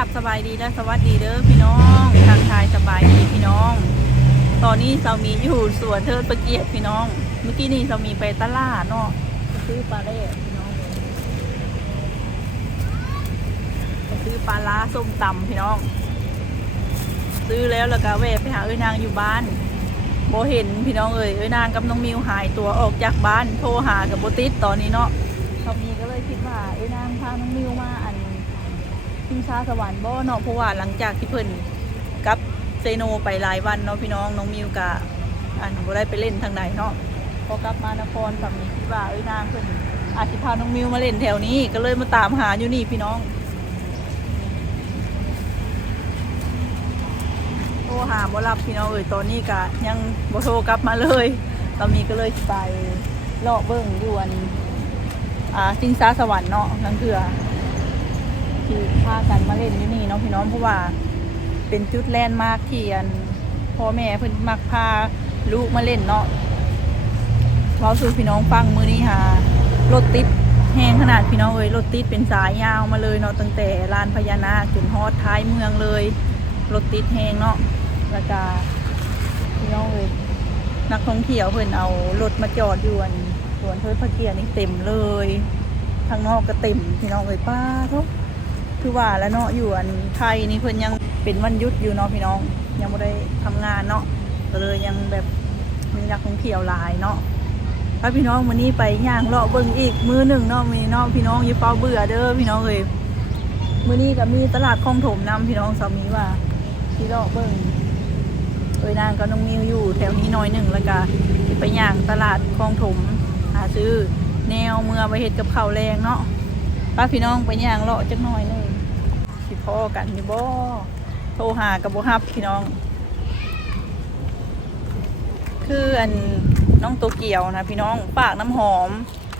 ับสบายดีและสวัสดีเด้อพี่น้องทางทายสบายดีพี่น้อง ตอนนี้สามีอยู่สวนเทิดประเกียรติพี่น้อง เมื่อกี้นี่สามีไปตลาดเนาะซื้อปลาเล่พี่น้องซื้อปลาล้าส้มตำพี่น้อง ซื้อแล้วแล้วก็แวะไปหาเอ้ยนางอยู่บ้านโบเห็นพี่น้องเอ้ยเอ้ยนางกับน้องมิวหายตัวออกจากบ้านโทรหากับโบติดตอนนี้เนาะสามีก็เลยคิดว่าเอ้ยนางพาน้องมิวมา อันพิมชาสวรรค์บ่เนาะเพราะว่าหลังจากที่เพิ่นกลับเซโนไปหลายวันเนาะพี่น้องน้องมิวกะอันบ่ได้ไปเล่นทางใดเนาะพอกลับมานครฝั่งนี้คิดว่าเอ้ยนางเพิ่นอาจสิพาน้องมิวมาเล่นแถวนี้ ก็เลยมาตามหาอยู่นี่พี่น้องโทรหาบ่รับพี่น้องเอ้ยตอนนี้กะยังบ่โทรกลับมาเลยตอนนี้ก็เลยไปเลาะเบิ่งอยู่อันอ่าสิงซาสวรรค์เนาะนั่นคือ ที่พากันมาเล่นอยู่นี่เนาะพี่น้องเพราะว่าเป็นจุดแลนด์มาร์คที่อันพ่อแม่เพิ่นมักพาลูกมาเล่นเนาะเราสู่พี่น้องฟังมือนี้ค่ะรถติดแห้งขนาดพี่น้องเอ้ยรถติดเป็นสายยาวมาเลยเนาะตั้งแต่ลานพญานาคจนฮอดท้ายเมืองเลยรถติดแห้งเนาะแล้วก็พี่น้องเอ้ยนักท่องเที่ยวเพิ่นเอารถมาจอดอยู่อันสวนเทิดพระเกียรตินี่เต็มเลยทางนอกก็เต็มพี่น้องเอ้ยป้าทุก คือว่าแล้วเนาะอยู่อันไทยนี่เพิ่นยังเป็นวันหยุดอยู่เนาะพี่น้อง ยังไม่ได้ทำงานเนาะก็เลยยังแบบมีนักท่องเที่ยวหลายเนาะถ้าพี่น้องวันนี้ไปย่างเลาะเบิ่งอีกมือหนึ่งเนาะมีเนาะพี่น้องอย่าเฝ้าเบื่อเด้อพี่น้องเอ้ยมือนี้ก็มีตลาดคลองถมนำพี่น้องสามีว่าที่เลาะเบิ่งเอ้ยนางก็น้องมิวอยู่แถวนี้น้อยหนึ่งแล้วก็ไปย่างตลาดคลองถมหาซื้อแนวเมื่อไปเฮ็ดกับข้าวแรงเนาะป้าพี่น้องไปย่างเลาะจักหน่อยหนึง พ่อกันอยู่บ่โทรหากับบ่ฮับพี่น้อง คืออันน้องโตเกียวนะพี่น้องฝากน้ำหอม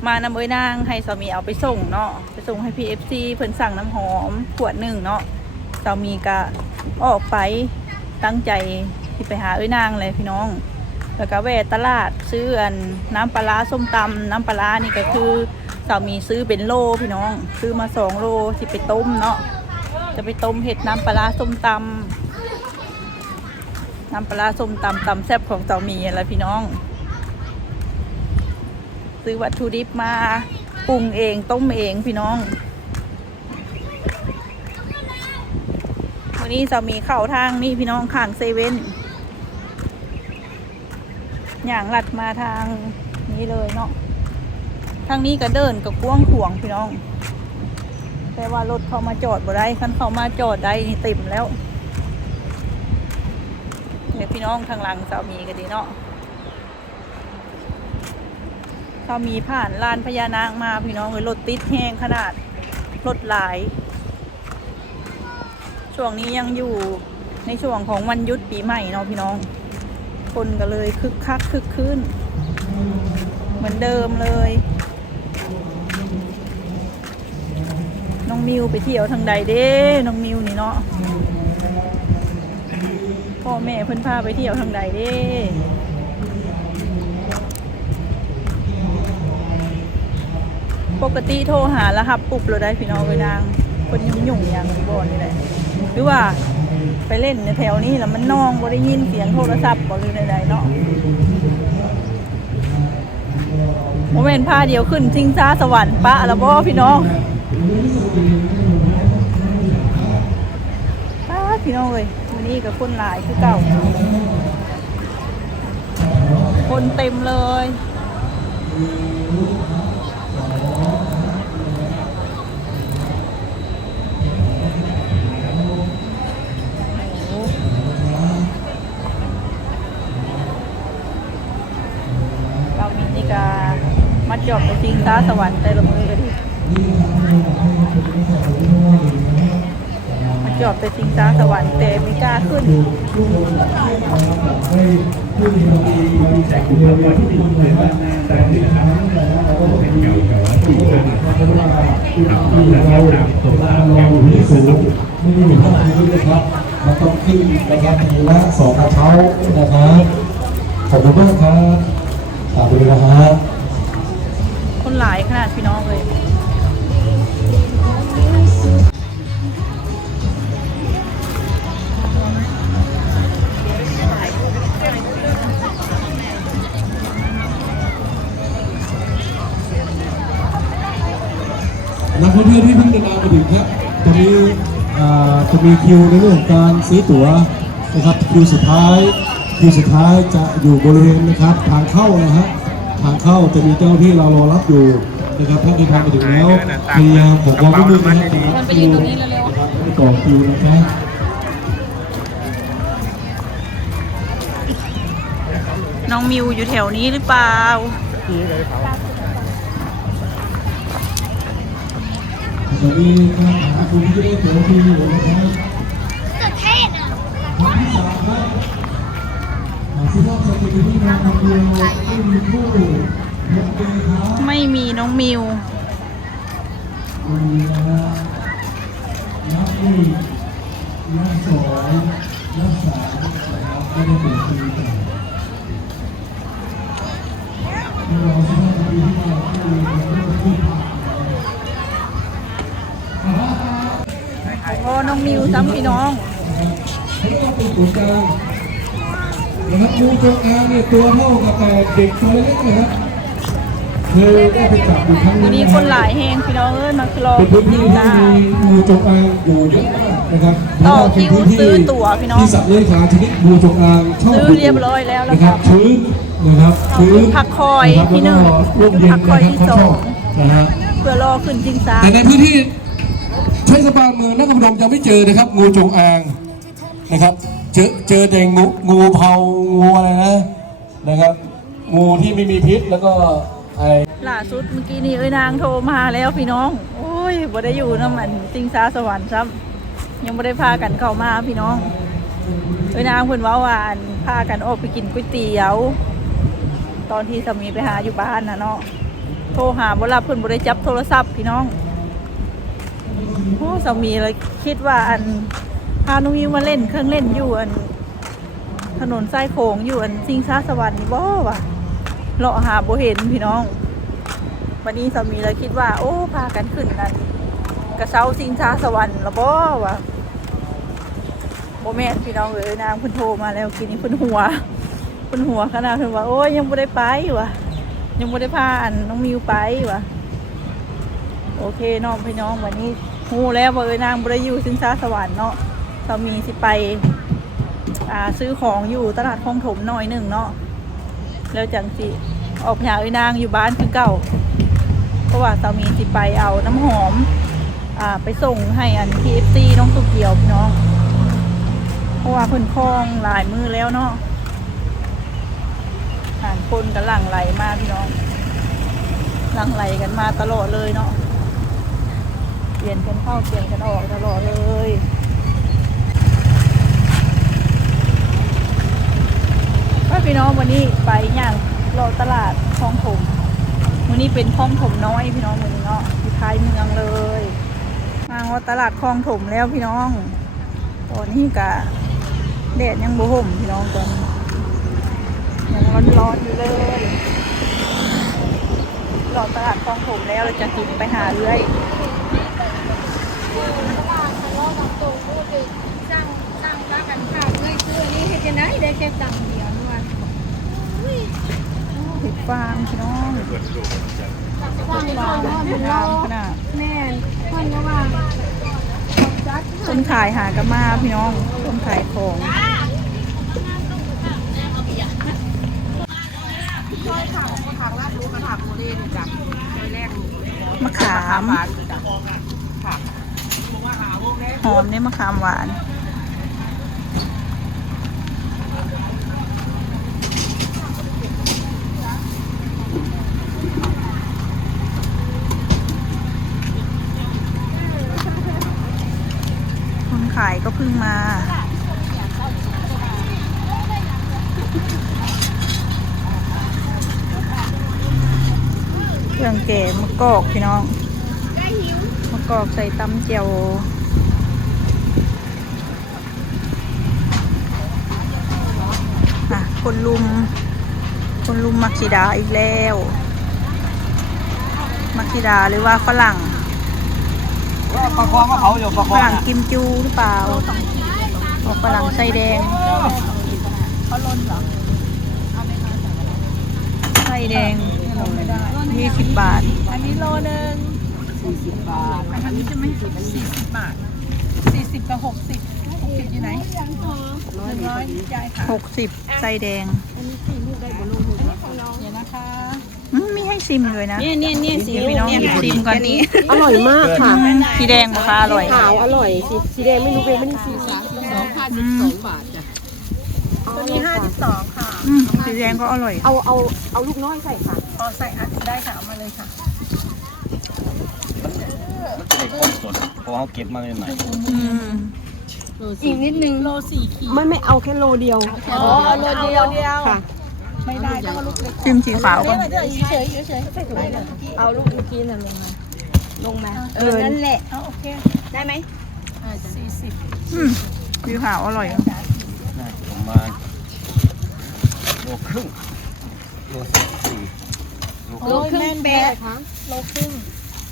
มาน้ำเอ้ยนางให้สามีเอาไปส่งเนาะไปส่งให้พีเอฟซีเพิ่นสั่งน้ำหอมขวดหนึ่งเนาะสามีก็ออกไปตั้งใจที่ไปหาเอ้ยนางเลยพี่น้อง แล้วก็แวะตลาดซื้ออันน้ำปลาร้าส้มตำน้ำปลาร้านี่ก็คือสามีซื้อเป็นโลพี่น้อง ซื้อมาสองโลที่ไปต้มเนาะ จะไปต้มเห็ดน้ำปลาส้มตำน้ำปลาส้มตำตำแซ่บของสามีอะไรพี่น้อง ซื้อวัตถุดิบมาปรุงเองต้มเองพี่น้อง วันนี้สามีเข้าทางนี่พี่น้องข้างเซเว่นอย่างลัดมาทางนี้เลยเนาะทางนี้ก็เดินกับกว้างขวงพี่น้อง แต่ว่ารถเขามาจอดบ่ได้คันเขามาจอดได้นี่เต็มแล้วเดี๋ยวพี่น้องทางหลังสามีก็ดีเนาะสามีผ่านลานพญานางมาพี่น้องเลยรถติดแห้งขนาดรถหลาย ช่วงนี้ยังอยู่ในช่วงของวันยุดปีใหม่เนาะพี่น้อง คนก็เลยคึกคักคึกคืนเหมือนเดิมเลย องมิวไปเที่ยวทางใดเด้ น้องมิวนี่เนาะพ่อแม่เพิ่นพาไปเที่ยวทางใดเด้ปกติโทรหาแล้วครับปุบเราได้พี่น้องเลยนางคนยุ่งยุ่งอย่างที่บอนี่แหละหรือว่าไปเล่นในแถวนี้แล้วมันน้องบ่ได้ยินเสียงโทรศัพท์บ่หรือใดๆเนาะโมเมนต์พาเดียวขึ้นชิงช้าสวรรค์ปะละบ่พี่น้อง ป้าพี่น้องเลยวันนี้กับคนหลายคือเก่า คนเต็มเลยเรามีนี่กามาจบไปจริงตาสวรรค์แต่ละมือก็ดี มาจบไปจริงตาสวรรค์แต่ไม่กล้าขึ้นแต่คุณพ่อที่หนึ่งเลยว่าแต่ที่นะครับเป็นเก่าเก่าที่เกิดครับแล้วก็ตามตัวตามแก่อยู่ที่สูงนี่เข้ามาด้วยครับมันต้องขึ้นนะครับทีละสองกระเช้านะครับขอบคุณมากครับฝากด้วยนะครับคนหลายขนาดพี่น้องเลย จะมีอ่าจะมีคิวในเรื่องของการซื้อตั๋วนะครับคิวสุดท้ายคิวสุดท้ายจะอยู่บริเวณนะครับทางเข้านะฮะทางเข้าจะมีเจ้าที่เรารอรับอยู่นะครับท่านที่ทางไปถึงแล้วพยายามขอความร่วมมือนะครับมันไปยืนตรงนี้เร็วนะครับไม่ต่อคิวนะครับน้องมิวอยู่แถวนี้หรือเปล่า ตอนนี้การหาคุณที่ได้ตั๋วฟรีอยู่นะครับสุดเทพอะวันที่สามครับอ่าสุภาพสตรีที่มาคนเดียวไม่มีคู่ยกมือครับไม่มีน้องมิววันนี้นะฮะนับหนึ่งนับสองนับสามนะครับไม่ได้ตั๋วฟรีแต่เมื่อเราสุภาพสตรีที่มาคู่ยังไม่ได้ นะครับโอ้น้องมิวซ้ำพี่น้องให้เราเป็นตัวกลางนะครับงูจงอางเนี่ยตัวเท่ากับแต่เด็กตัวเล็กนะครับเคยได้ไปจับอยู่ครั้งหนึวันงนี้คนหลายแหงพี่น้องเอ้ยมารอเป็นพื้นที่ติดที่ตามมีงูจงอางอยู่เยอะมากนะครับต่อเพราะว่าเป็นพื้นคิวซื้อตั๋วพี่น้องที่สัตว์เลื้อยคลานชนิดงูจงอางชอบซื้อเรียบร้อยแล้วแล้วนะคครัรับบชื้นนะครับชื้นพักคอยนะรับที่หนึ่งแล้วก็ร่มเย็นพักคอยนะครับที่เขาสชอองบนะฮะเพื่อรอขึ้นจิงซาแต่ในพื้นที่ เทศบาลเมืองนครพนมยังไม่เจอนะครับ งูจงอางนะครับ เจอเจอแต่งูงูเผางูอะไรนะนะครับ งูที่ไม่มีพิษแล้วก็ไอล่าสุดเมื่อกี้นี่เอ้ยนางโทรมาแล้วพี่น้อง โอ้ยบ่ได้อยู่น้ำมันจิงซาสวรรค์ซ้ำยังบ่ได้พากันเข้ามาพี่น้องเอ้ยนางเพิ่นว่าว่านพากันออกไปกินก๋วยเตี๋ยว ตอนที่สามีไปหาอยู่บ้านนะเนาะโทรหาบ่รับเพิ่นบ่ได้จับโทรศัพท์พี่น้อง โอ้สามีเลยคิดว่าอันพานุ้ยมาเล่นเครื่องเล่นอยู่อัน ถนนสายโขงอยู่อันซิงซาสวรรค์นี่บ่วะเลาะหาโบเห็นพี่น้อง วันนี้สามีเลยคิดว่า โอ้พากันขึ้นนั่นกระเช้าซิงซาสวรรค์ละบ่วะโมแม่นพี่น้องเอ้ยนางเพิ่นโทรมาแล้วกินนี้เพิ่นหัวเพิ่นหัวขนาดเพิ่นว่าโอ้ยยังบ่ได้ไปวะยังบ่ได้พาอันน้องมิวไปวะโอเคน้องพี่น้องวันนี้ ฮู้แล้วว่าเอ้ยนางบ่ได้อยู่สิงซาสวรรค์เนาะสามีสิไปอ่าซื้อของอยู่ตลาดคลองถมหน่อยหนึ่งเนาะแล้วจังสิออกหาเอ้ยนางอยู่บ้านคือเก่า เพราะว่าสามีสิไปเอาน้ำหอมอ่าไปส่งให้อันทีเอฟซีน้องตุกเกียวพี่น้องเพราะว่าเพิ่นคลองหลายมือแล้วเนาะผ่านคนกันหลังไหลมาพี่น้องหลังไหลกันมาตลอดเลยเนาะ เปลี่ยนกันเข้าเปลี่ยนกันออกตลอดเลยก็พี่น้องวันนี้ไปย่างรอตลาดคลองถมวันนี้เป็นคลองถมน้อยพี่น้องวันนี้เนาะท้ายเมืองเลยมาว่าตลาดคลองถมแล้วพี่น้องตอนนี้กะแดดยังบ่ห่มพี่น้องตอนยังร้อนร้อนๆอยู่เลยรอตลาดคลองผมแล้วเราจะกินไปหาเรื่อย เลยคืออันนี้เฮ็ดจังได้แค่ตังเดียวด้วยเห็ดฟางพี่น้องฟังฟางก่อนงามขนาดแม่เพิ่นก็ว่าคนขายหากระมาพี่น้องคนขายของมะขาม หอมเนี่ยมะขามหวาน คนขายก็เพิ่งมาเครื่องแกงมะกอกพี่น้องมะกอกใส่ตำเจียวอะ คนลุม คนลุมมักซิดาอีกแล้ว มักซิดาหรือว่าฝรั่งประคองก็เขาอยู่ประคฝองรั่งกิมจูหรือเปล่าบอกฝรั่งไส้แดงเขาล้นเหรอไส้แดงยี่สิบบาท อันนี้โลนึงสี่สิบบาทอันนี้ใช่ไหมสี่สิบบาทสี่สิบกับหกสิบหก สิบอยู่ไหนหนึ่งร้อยยายค่ะหกสิบไส้แดงอันนี้สี่ลูกได้บอลลูนอันนี้ของน้องเดี๋ยวนะคะอืมมีให้ซิมเลยนะเนี่ยเนี่ยเนี่ยสีเดี๋ยวพี่น้องหยิบซิมก่อนนี้อร่อยมากค่ะสีแดงราคาอร่อยขาวอร่อยสีสีแดงไม่รู้เป็นไม่ได้สีสามสองห้าสิบสองบาทจ้ะตัวนี้ห้าสิบสองค่ะอืมสีแดงก็อร่อยเอาเอาเอาลูกน้อยใส่ค่ะพอใส่อัดได้ค่ะเอามาเลยค่ะมันเป็นของสดเพราะเขาเก็บมาใหม่อืม อีกนิดนึงโลสี่ขีดไม่ไม่เอาแค่โลเดียวอ๋อโลเดียวค่ะไม่ได้ต้องเอาลูกเล็กซิมสีขาวก่อนเฉยเฉยเอาลูกเมื่อกี้น่ะลงมาลงมาเออนั่นแหละเอาโอเคได้ไหมสี่สิบอืมสีขาวอร่อยๆได้ประมาณโลครึ่งโลสิบสี่โลคโลรึ่งครึ่งแปดคะโลครึ่ง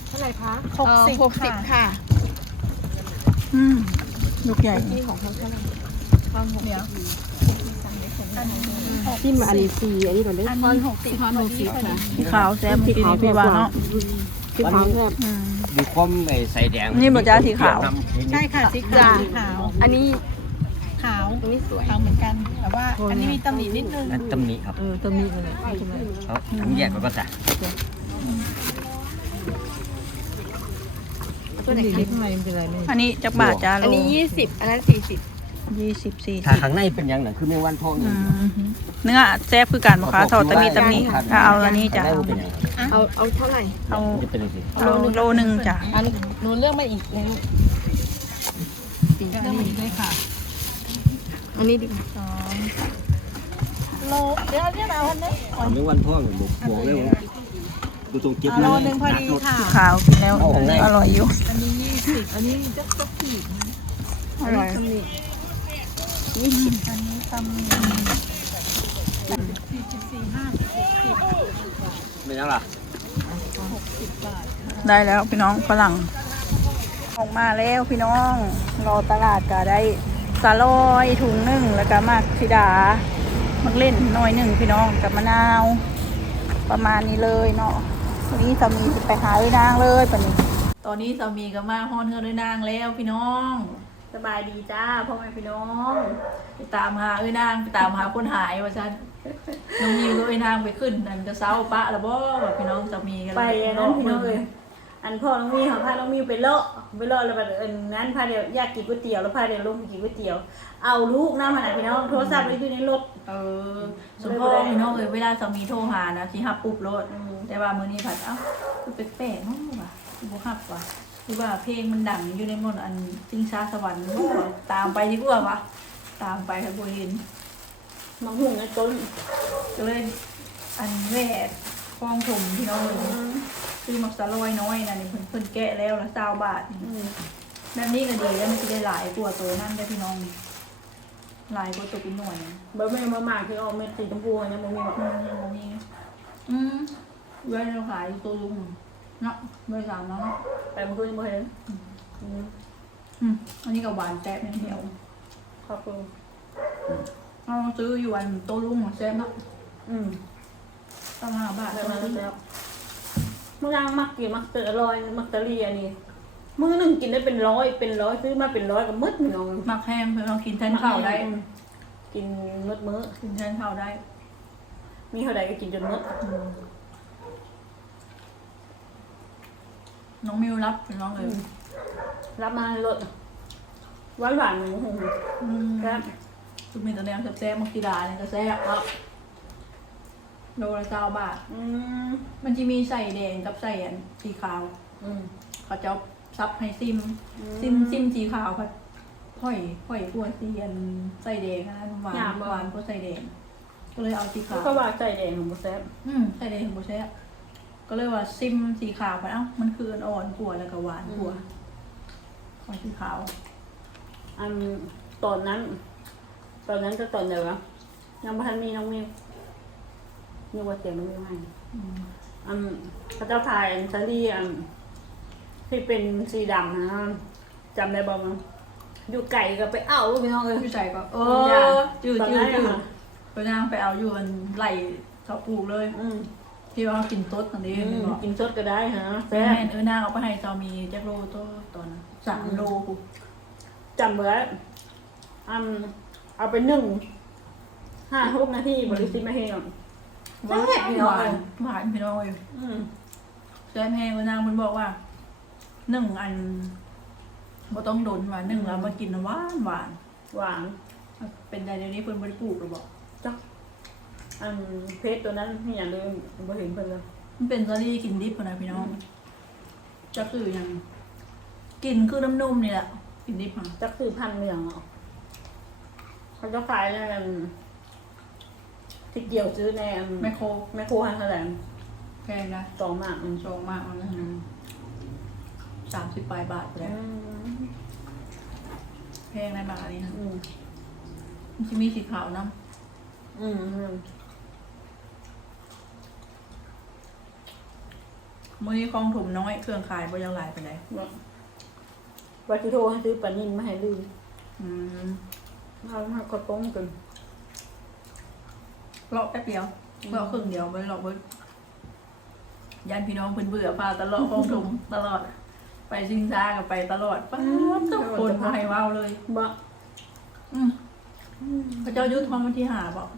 เท่าไหร่คะหกสิบหกสิบค่ะอืม ลูกใหญ่นี่ของเขาเท่าไหร่เดี๋ยวที่มาอันนี้สี่อันนี้ก่อนเด้ออันนี้หกสิบทอนหกสิบค่ะสีขาวแซ่บกินพี่ว่าเนาะที่ขาวแซ่บอืมมีความไอ้ใส่แดงนี่บอกจะสีขาวใช่ค่ะสีขาวสีขาว อันนี้ขาวตรงนี้สวยขาวเหมือนกัน แต่ว่าอันนี้มีตำหนินิดนึงนั่นตำหนิครับเออตัวมีเลยเขาทำแยกกันก็จะ ตัวไหนคะอันนี้จักบาทจ้าโลอันนี้ยี่สิบอันนั้นสี่สิบยี่สิบสี่ถ้าสิบข้างในเป็นอย่างหนึ่งคือแมงวันทองอืมเนื้อแซ่บคือกันบ่คะทอดแต่มีตำหนิถ้าเอาอันนี้จะข้างในเอามันเป็นอย่างเอาเอาเท่าไหร่เอามันจะเป็นอย่างนี้เอาโลหนึ่งจ้ะอันหนูเลือกมาอีกนึงเรื่องนี้เลยค่ะ อันนี้ดีกว่าสองโลเดี๋ยวเรียกเอาอันนี้แมงวันทองบอกบอกเลยว่า ดูตรงเก็บโลหนึ่งพอดีค่ะขาวกินแล้วอร่อยอยู่ อันนี้ยี่สิบอันนี้จะก็ขีดอร่อยยี่สิบอันนี้ตำหนิสี่สิบสี่ห้าสิบหกสิบเป็นยังล่ะได้แล้วพี่น้องฝรั่งออกมาแล้วพี่น้องรอตลาดก็ได้สาลอยถุงหนึ่งแล้วก็มากธิดามักเล่นหน่อยหนึ่งพี่น้องกับมะนาว ประมาณนี้เลยเนาะวั นนี้สามีจะไปหาเอ้ยนางเลยปะนี้ ตอนนี้สามีก็มาฮอนเฮือนเอ้ยนางแล้วพี่น้อง สบายดีจ้าพ่อแม่พี่น้องไปตามหาเอ้ยนางไปตามหาคนหายว่าฉันน้องมิวก็เอ้ยนางไปขึ้นนั่นก็เศร้าปะแล้วบ่แบบพี่น้องสามีกันไปอันนั้นพี่น้องเลเลยยอันพ่อน้องมีเขาพาน้องมีไปเลาะไปเลาะแล้วแบบเอันนั้นพาเดียวอยากกินก๋วยเตี๋ยวแล้วพาเดียวลงไปกินก๋วยเตี๋ยว เอาลูกน้ำมันนะพี่น้องโทรศัพท์ไว้อยู่ในรถเออสมพ่อพี่น้องเอ้ยเวลาสามีโทรหานะสิฮับปุ๊บรถ แต่ว่ามื้อนี้ผัดเอ้าคือแปลกๆเนาะว่ะบ่ฮับว่ะคือว่าเพลงมันดังอยู่ในหมดอันจิงชาสวรรค์บ่ว่ะตามไปดีกว่าวะตามไปค่ะบ่เห็นน้องหุ่งในต้นก็เลย อันแรกคลองถมพี่น้องเลยซื้อมักสะลอยน้อยนะนี่เพิ่นเพิ่นแกะแล้วละ20บาทนี่แบบนี้ก็ดีแล้วมันจะได้หลายกว่าตัวนั่นได้อพี่น้องหลายกว่าตัวเป็นหน่วยบะแม่มาหมากที่ออกเม็ดสีชมพูอันนี้มันมีแบบอืมยังบ่มีอืม เว้นเราขายอยู่ตัวลุงเนาะเบอร์สามเนาะไปเมื่อคืนบ่เห็นอืมอืมอันนี้กับหวานแซ่บเดียวขอบคุณเราซื้ออยู่อันตัวลุงอะแซ่บเนาะอืมประมาณบาทแล้วแล้วแล้วเมื่อยังมักกินมักเตออร่อยมักตะลีอันนี้มื้อหนึ่งกินได้เป็นร้อยเป็นร้อยซื้อมาเป็นร้อยกับมืดพี่น้องมักแห้งเพื่อเรากินแทนข้าวได้ กินมืดมื้อกินแทนข้าวได้ มีเท่าใดก็กินจนมืด น้องมิวรับเป็นน้องเลย รับมาในรถหวานหวานๆหมูหงอืมครับคือมีแต่แนวแซ่บๆมักกีดาเนี่ยก็แซ่บครับโลละเก้าบาท อืมมันจะมีใส่แดงกับใส่อันสีขาว อืม เขาจะเอาซับให้ซิม อืมซิมซิมสีขาวค่ะพ่อยพ่อยกลัวสีอันใส่แดงนะหวาหยานบบ่ หวานก็ใส่แดง ก็เลยเอาสีขาว ก็ว่าใจแดงของบุแซ่บอืมใส่แดงโบแซ่บ ก็เลยว่าซิมสีขาวไปเอ้ามันคืออ่อนกลัวาแล้วก็หวานกลัวาของสีขาว อันตอนนั้น ตอนนั้นจะตอนไหนวะยังพันมีน้องมิวนึกว่าเสียงน้องมิวให้อืมอันพระเจ้าพายอันซารีอันที่เป็นสีดำนะจำได้บ่มั้งอยู่ไก่ก็ไปเอาพี่น้องเอ้ย พี่ใจก็เออยากอจืดตอนจืนั้ดนจืดอะไปนางไปเอาอยู่อันไหลเขาปลูกเลย อืมแก ที่ว่ากินต๊ดตอนนี้อืมบอกกินสดก็ได้ฮะแม่แซ่บเออนางเอาไปให้ตอมีจักโลโตตอนนั้นสามโลกูจำไว้อืมเอาไปนึ่งห้าหกนาทีบริสิบนาทีเนาะหวานแซ่บพี่น้องหวานหวานพี่น้องเอ้ยอืมแซ่บแห้งเออนางมันบอกว่าหนึ่งอันบ่ต้องโดนว่าหนึ่งแล้วมากินหวานหวานหวานเป็นไดเดี๋ยวนี้เพิ่นบ่ได้ปลูกหรอกบอกจ้ะ อันเพชรตัวนั้นนี่อย่าลืมบ่เห็นเพิ่นเลยมันเป็นซาลี่กินดิบพุ่นนะพี่น้องจักคือหยังกินคือน้ำนุ่มนี่แหละกินดิบค่ะจักคือพันเมืองเนาะเขาจะขายในอันที่เกี่ยวซื้อในอันแมคโครแม่โคหันแถลงแพงนะสองหมากอืมโชงมากมันนะสามสิบปลายบาทไปแล้วแพงในบาทนี้ค่ะอืมมันจะมีสีขาวน้อืมอืม มือนี้คลองถมน้อยเครื่องขายบ่ยังหลายไปไหนวัตถุโทรให้ซื้อปลานิ่มมาให้ลืมอืมเอามาก็ต้มกันเลาะแป๊บเดียวเลาะครึ่งเดียวไม่เลาะเบิดยันพี่น้องเพิ่นเบื่อพาตลอดคลองถมตลอด ไปซิงซากับไปตลอดป้าดทุกคนมาให้ว้าวเลยบ่อืมพระเจ้ายุทธทองวันที่หาบอก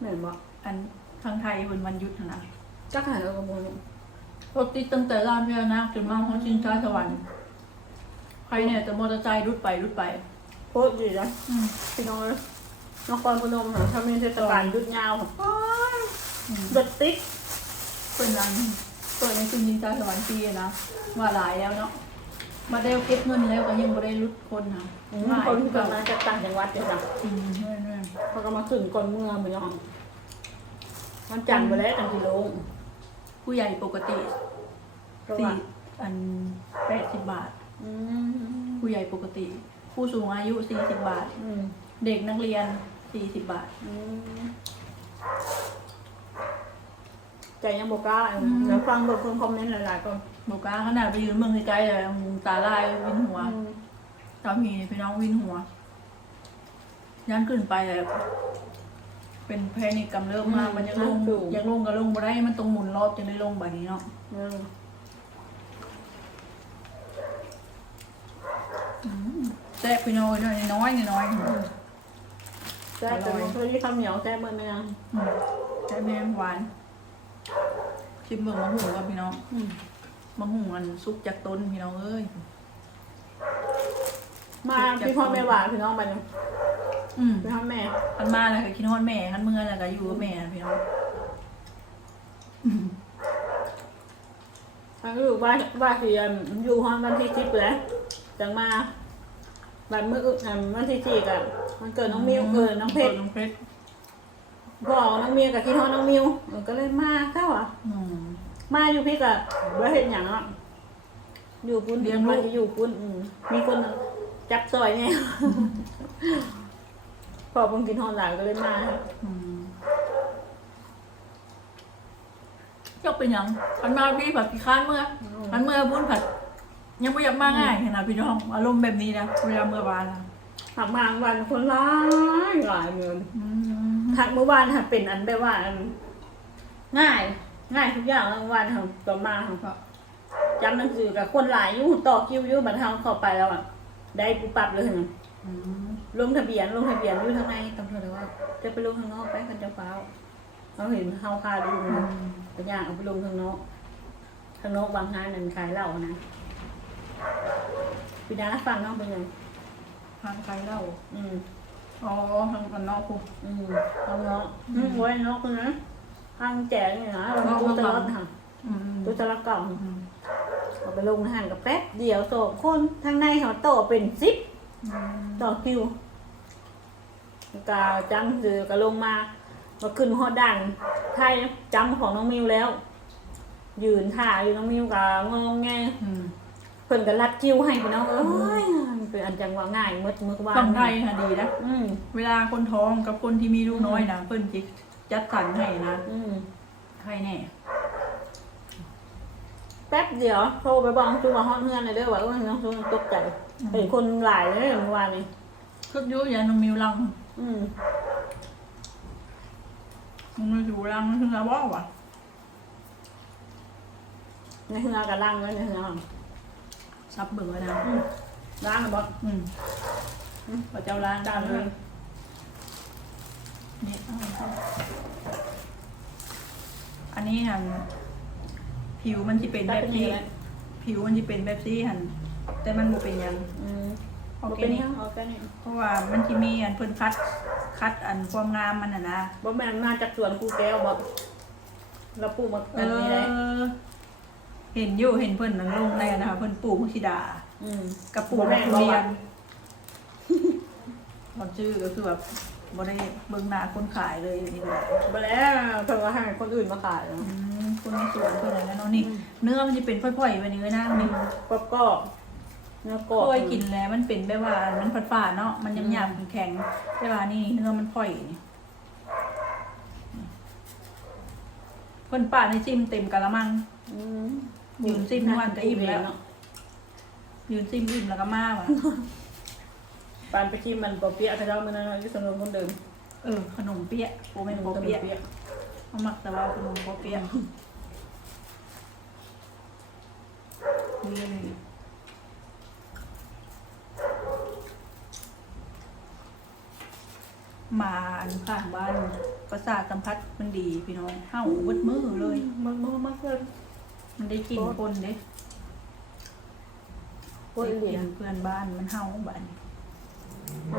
แม่นบ่อันทางไทยเป็นวันหยุดนะ จักหาเอากระมวลรถติดตั้งแต่ร้านพญานาคจนมาห้องชิงช้าสวรรค์ใครเนี่ยแต่มอเตอร์ไซค์รุดไปรุดไป โคตรดีนะอืมพี่น้องเอ้ยนครพนมค่ะถ้ามีเทศกาลหยุดยาวค่ะรถติดเป็นรันเปิดในคืนชิงช้าสวรรค์ปีอะนะว่าหลายแล้วเนาะมาได้เก็บเงินแล้วก็ยังไม่ได้รุดคนนะอืมคนที่เกิดมาจากต่างจังหวัดเดี๋ยวจ้ะอืมเรื่อยเขาก็มาขึ้นก่อนเมืองเหมือนกันมันจันทร์ไปแล้วจันทร์กิโลๆ ผู้ใหญ่ปกติเพราะสี่ว่าอันแปดสิบบาท อืมผู้ใหญ่ปกติ ผู้สูงอายุสี่สิบบาท อืมเด็กนักเรียนสี่สิบบาท อืมใจยังบอกกล้าอืมแล้วฟังบทคนคอมเมนต์หลายๆก็บอกว่าขนาดไปยืนเมืองไกลๆเลยตาลายวินหัว อืมตามีพี่น้องวินหัวยันขึ้นไปเลย เป็นแพนิคกำเริบมากมันยังลงยังลงก็ลงบ่ได้มันตรงหมุนรอบจึงได้ลงแบบนี้เนาะอืมแซ่บพี่น้อยน้อยน้อยน้อยแซ่บแต่มันเพื่อที่ข้าวเหนียวแซ่บเมื่อไงอืมแซ่บแม่หวานชิมเบิ่งมะหุ่งกับพี่น้องอืมมะหุ่งอันซุกจากต้นพี่น้องเอ้ยมาพี่พ่อแม่หวานพี่น้องไปเลย อืมพี่พ่อแม่คันมาแล้วก็คิดฮอดแม่คันเมื่อแล้วก็อยู่กับแม่พี่น้องทางลูกว่าว่าที่อยู่ห้องวันที่สิบแล้วจังมาบัดเมื่ออ่าวันที่สี่กันมันเกิดน้องมิวเกิดน้องเพชรน้องเพชรบอกน้องมิวกับที่ห้องน้องมิวมันก็เลยมาเข้าอะ อืมมาอยู่พี่กับว่าเห็นอย่างอะอยู่ปุ้นเลี้ยงลูกมาอยู่ปุ้นอืมมีคนจับซอยเนี่ย พอเพิ่งกินฮอนหลายก็เลยมาครับอืมเจ้าเป็นหยังคันมาพี่ผัดพี่ค้านเมื่อคันเมื่อบุญผัด ยังไม่อยากมาง่ายขนาดพี่น้องอารมณ์แบบนี้นะเวลาเมื่อวานนะหักมาวันคนร้ายหลายเงินอืมหักเมื่อวานหักเป็นอันแบบว่าอันง่าย ง่ายทุกอย่างเมื่อวานหักต่อมาหักจำหนังสือกับคนหลายอยู่ต่อคิวอยู่บัดเทาเข้าไปแล้วอะได้ปุ๊บปั๊บเลยอืม ลงทะเบียนลงทะเบียนอยู่ทางในตำรวจเลยว่า จะไปลงทางนอกไปคันเจะฟ้าวเขาเห็นเฮาคาดูนะเป็นอย่างเอาไปลงทางนอกทางนอกบางงานนั่นขายเหล้านะพี่ดาฟังน้องเป็นไงทางใครเล่าอืมอ๋อทางมันนอกกูอืมทางนอกอืมไว้นอกนะทางแจกนี่นะเราตู้ตลอดค่ะอืมตู้ตลอดเก่าอืมเอาไปลงอาหารกับแป๊บเดียวโตคนทางในเขาโตเป็นสิบอืม ต่อคิวกาจังสือก็ลงมามาขึ้นฮอดด่านไทยจำของน้องมิวแล้ว ยืนท่าอยู่น้องมิวกับงงแงอืมเพิ่นก็รัดคิวให้พี่น้องเอ้ยเป็นอันจังว่าง่ายมืดมือวานฝั่งไทยค่ะดีนะอืมเวลาคนท้องกับคนที่มีลูกน้อยนะเพิ่นจิจัดสรรให้นะอืมใครแน่แป๊บเดียวโทรไปบอกจูว่าฮอดเฮือนเลยเด้อว่าเอ้ยน้องจูตกใจ เห็นคนหลายเลยเมื่อวานนี้คึกยุยาน้องมิวลังอืมมึงมาอยู่รังมึงมาบอกว่ะในเฮือกับล่างไว้ในเฮือซับเบิ่งไว้นะล่างกับบอกอืมพระเจ้าล้างตาตามมเลเลยยนี่เอาเข้าอันนี้หันผิวมันจะเป็นได้แบบเป็นนี้นี้แหละผิวมันจะเป็นแบบนี้หัน แต่มันบ่เป็นหยังอืมโอเคเป็นนี่ยังโอเคนี่เพราะว่ามันจะมีอันเพิ่นคัดคัดอันความงามมันน่ะนะบ่แม่นมาจากสวนกูแก้วบอกแล้วปลูกมาเออันนี้เลยอเห็นอยู่เห็นเพิ่นนั้นลงในนะคะเพิ่นปลูกมุชิดา อืม กับปลูกบ่แม่นทุเรียนบ่พอชื่อก็คือแบบบ่ได้เบิ่งหน้าคนขายเลยนี่ก็ไปแล้วเพิ่นก็ให้คนอื่นมาขายแล้วอืมคนในสวนเพิ่นอะไรเนาะนี่ เนื้อมันจะเป็นพ่อยๆแบบนี้เลยนะนี่กรอบก็เนื้อ กรอบเคยกินแล้วมันเป็นแบบว่ามันฝาดๆเนาะมันยำๆแข็งๆแต่ว่านี่เนื้อมันพ่อยนี่เพิ่นป่าในซิมเต็มกะละมังอืมยืนซิมทุกวันก็อิ่มแล้วเนาะยืนซิมอิ่มแล้วก็มาว่ะปานไปกินมันบ่เปียกเขาเจ้ามันนั่นอยู่สนุนคนเดิมเออขนมเปี๊ยะโอ้ไม่นขนมเปี๊ยะเขาหมักแต่ว่าขนมโปเปี๊ยะนี่เลย มาอันข้างบ้านประสาทสัมผัสมันดีพี่น้องเห่าเบดมือเลย มันมันมากเลยมันได้กลินคนเด้โอ้ยได้เหกลีลิยนเพื่อนบ้านมันเห่าบ้าน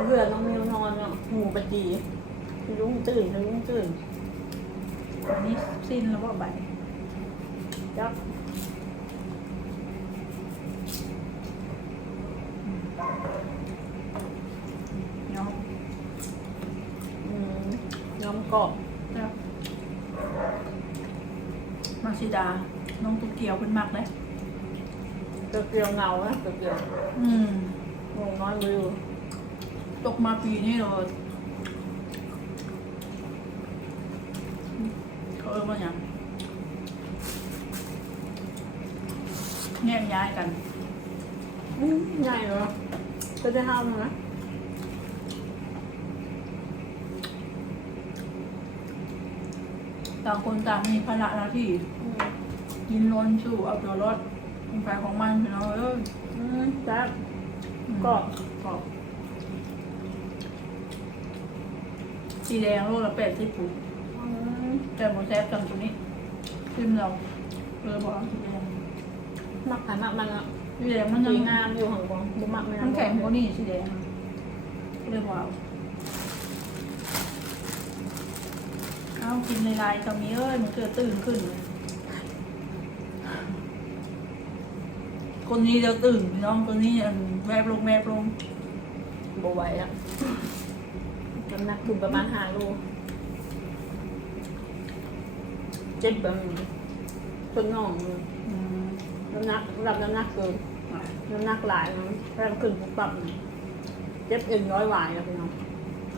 เพื่อนน้องมิวนอนเนาะหูไปดีลุงตื่นลุงตื่นอันนี้สิ้นแล้วว่าบ้านจับเนาะ อืมยอมกรอบ จ้ะมาชิดา น้องตุ๊ก เกียวเป็นมักเลยเกลียวเงานะเกลียวอืมงงน้อยวิวตกมาปีนี้เราเขาเอิ้นว่าอย่างแง่ย้ายกันอืมใหญ่เหรอก็จะห้ามนะต่างคนต่างมีภาระหน้าที่อืม ยินรนสู่เอาตัวรอดของใครของมันพี่น้องเอ้ยอืมจับอืมกรอบกรอบสีแดงโลละแปดสิบปุ๊บอืมแต่โมแซฟจังตัวนี้ซิมเราเลยบอกว่าสีแดงมักหันมักมันอะสีแดงมันสียังงามอยู่ของบองบุมักไม่มันแข็งกว่านี่สีแดงเลยบอกเอาเอากินลายๆก็มีเอ้ยมันเกิดตื่นขึ้นเลย คนนี้เดี๋ยวตื่นพี่น้องคนนี้อันแวบลงแวบลงบไหวอะน้ำหนักถึงประมาณห้าโลเจ็บแบบจนน่องเลยอืมน้ำหนักรับน้ำหนักเกินน้ำหนักหลายนะแรงขึ้นปุ๊บปั๊บเลยเจ็บเอ็นร้อยหวายนะพี่น้อง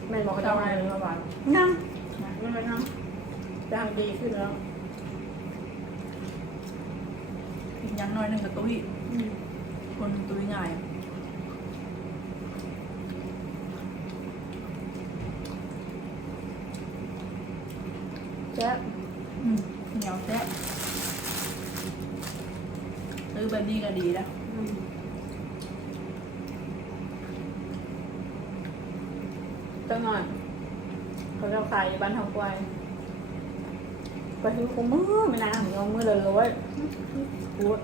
แม่บอกเขาจะเอาอะไรร้อยหวายนั่งไม่เป็นนั่งจะทำดีขึ้นแล้วอีกอย่างน้อยหนึ่งกับตุ้ย คนตุ้ยง่ายแจ๊บอืมเหนียวแซ่บซื้อแบบนี้ก็ดีแล้วจังหน่อยเขาจะขายบ้านทางควายไปซื้อคุ้มมือไม่นานยอมมือเลยเลยพูด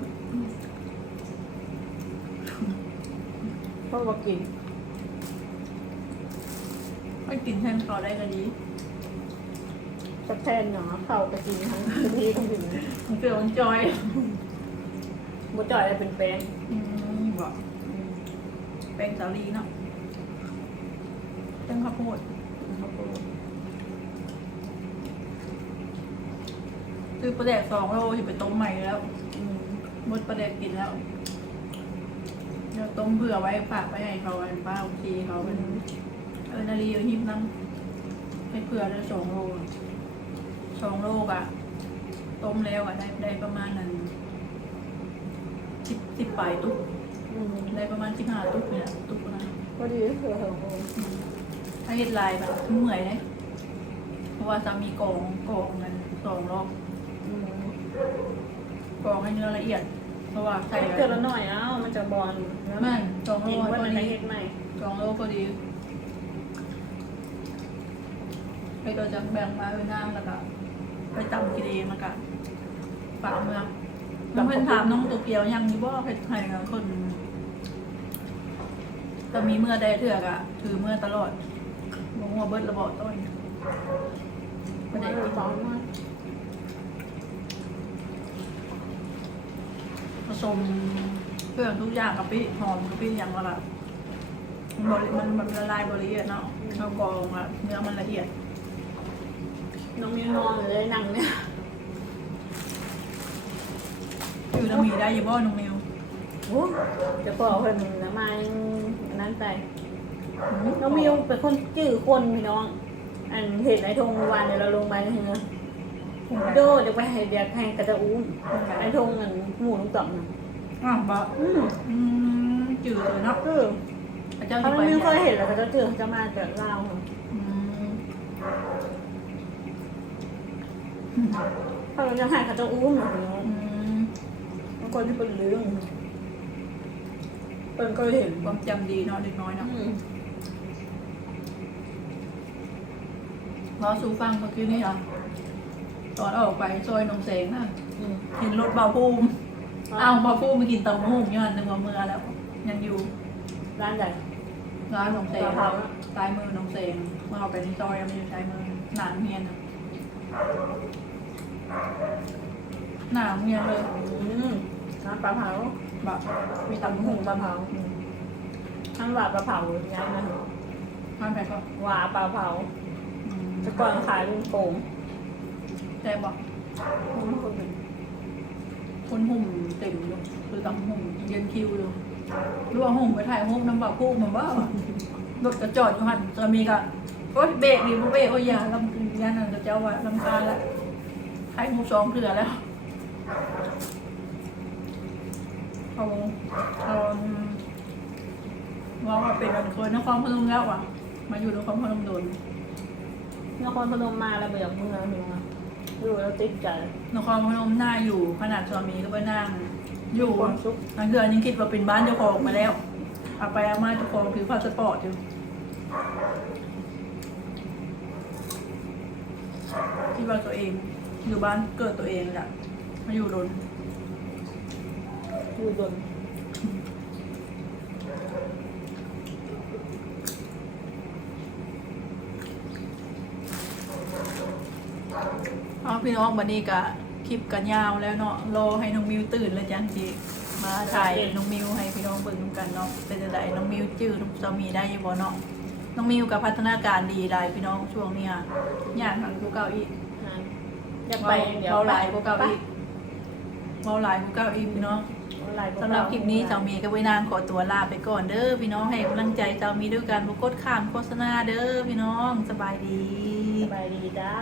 เพราะว่ากินไม่กินแทนเขาได้ก็ดีสักแทนเนาะเข้าไปกินทั้งทีทั้งถึงมันเปรี้ยวมันจอยบ่จ่อยอะไรเป็นแป้งอืมบอกแป้งสาลีเนาะแป้งข้าวโพดซื้อปลาแดกสองโลเห็นไปต้มใหม่แล้วอืมหมดปลาแดกกินแล้ว เดี๋ยวต้มเผื่อไว้ฝากไว้ให้เขาไว้ป้าโอเคเขาเป็นเออนาลีเอาหิบน้ำให้เผื่อได้สองโลสองโลกอะต้มแล้วอะได้ได้ประมาณนั้นสิบสิบปลายตุ๊กอืมได้ประมาณสิบห้าตุ๊กเนี่ยตุ๊กนะพอดีเสือเหรอถ้าเห็ดลายแบบเมื่อยเลยราะว่าจะมีกองกองกันสองรอบ อืมกองให้เนื้อละเอียด เพราะว่าใส่เกิดละหน่อยเอ้ามันจะบอลแม่นสองโลจริงพว่าอมันดีเฮ็ดใหม่สองโลพอดีไปก็จะแบ่งมาเป็นน้ำแล้วก็ไปตำกินเองแล้วก็ฝากเมืองแล้วเพื่อนถามน้องตัวเกียวยังมีบ่เพชรไทยกับคนก็มีเมื่อใดเถื่อกอะถือเมื่อตลอดมงหัวเบิดระเบาต้น ไม่ได้กิน สองมา ผสมเครื่องทุกอย่างกับพี่หอมกับพี่อย่างละแบบมันบริมันมันละลายบริเวณเนาะข้าวกองอะเนื้อมันละเอียดน้องมิวนอนเลยนั่งเนี่ยอยู่น้ำมีได้อยี่บ่น้องมิวโอ้จะบอกเพิ่นน้ำมันนั้นไปน้องมิวเป็นคนจื้อคนพี่น้อง อันเห็นไอ้ธงเมื่อวานเนี่ยเราลงไปเห็นไหม โดเดี๋ยวไปให้เดียกให้กระจะอุ้มไอ้ธงเงินหมูลุงต่อมนะอะบ่อืมอืมจืดเลยเนาะคือพระเจ้าเขาที่ไปไม่เคยเห็นแล้วเขาจะเจอเขาจะมาจากลาวค่ะอืมเขาจะให้เขาจะอุ้มนะพี่น้องอืมบางคนที่เป็นเรื่องเป็นเคยเห็นความจำดีเนาะเด็กน้อยเนาะอืมเราสู่ฟังเมื่อกี้นี่อะ ตอนออกไปซอยหนองเสงน่ะอืมเห็นรถเบาภูมิอ้าวเบาภูมิมากินเตาหู้ย้อนนึกว่าเมื่อแล้ว ยังอยู่ร้านใหญ่ ร้านหนองเสงกะเพราซ้ายมือหนองเสงเมื่อเอาไปในซอยมันอยู่ซ้ายมือหนามเมียนอะหนามเมียนเลยอืมร้านปลาเผาแบบมีตำตำหุหูงปลาเผาทั้งหวาปลาเผาย้ายมาทานไปก็หวาปลาเผาอืมแต่ก่อนขายเป็นโป่ง แต่บอกอืมคนเป็นคนหุ่มเต็มอยู่คือตำหุ่มเย็นคิวอยู่รู้ว่าหุ่มไปถ่ายหุ่มน้ำบ่าพูกมันว่ารถกระจอดอยู่หันจะมีกะโอ๊ยเบรกดีบ่เบรกโอ้ยยาลำยานั่นก็เจ้าว่าลำคาละใครหูสองเถื่อแล้วเขาเขาว่าว่าเป็นอันเคยนครพนมแล้วอะ มาอยู่นครพนมโดนนครพนมมาแล้วไปจากเมืองเมือง อยู่แล้วติดใจ นครพนมหน้าอยู่ขนาดสามีก็ไปนั่งอยู่ความสุขอันคืออันนี้คิดว่าเป็นบ้านเจ้าของมาแล้วเอาไปเอามาเจ้าของถือพาสปอร์ตอยู่คิดว่าตัวเองอยู่บ้านเกิดตัวเองแหละมาอยู่โดนอยู่ดน เอา พี่น้องวันนี้กะคลิปกันยาวแล้วเนาะรอให้น้องมิวตื่นแล้วจังจีมาถ่ายน้องมิวให้พี่น้องเบิ่งกันเนาะเป็นจะไดน้องมิวจื้อลูกสามีได้อยังบ่เนาะน้องมิวกับพัฒนาการดีได้พี่น้องช่วงเนี้ยยากทางกูเก่าอีกนะอยากไปไปเดี๋ยวเบาหลายกูเก่าอีกเบาหลายกูเก่าอีกพี่น้องสำหรับคลิปนี้เจ้ามีกับไว้นางขอตัวลาไปก่อนเด้อพี่น้องให้กำลังใจเจ้ามีด้วยกันบุกดข้ามโฆษณาเด้อพี่น้องสบายดีสบายดีจ้า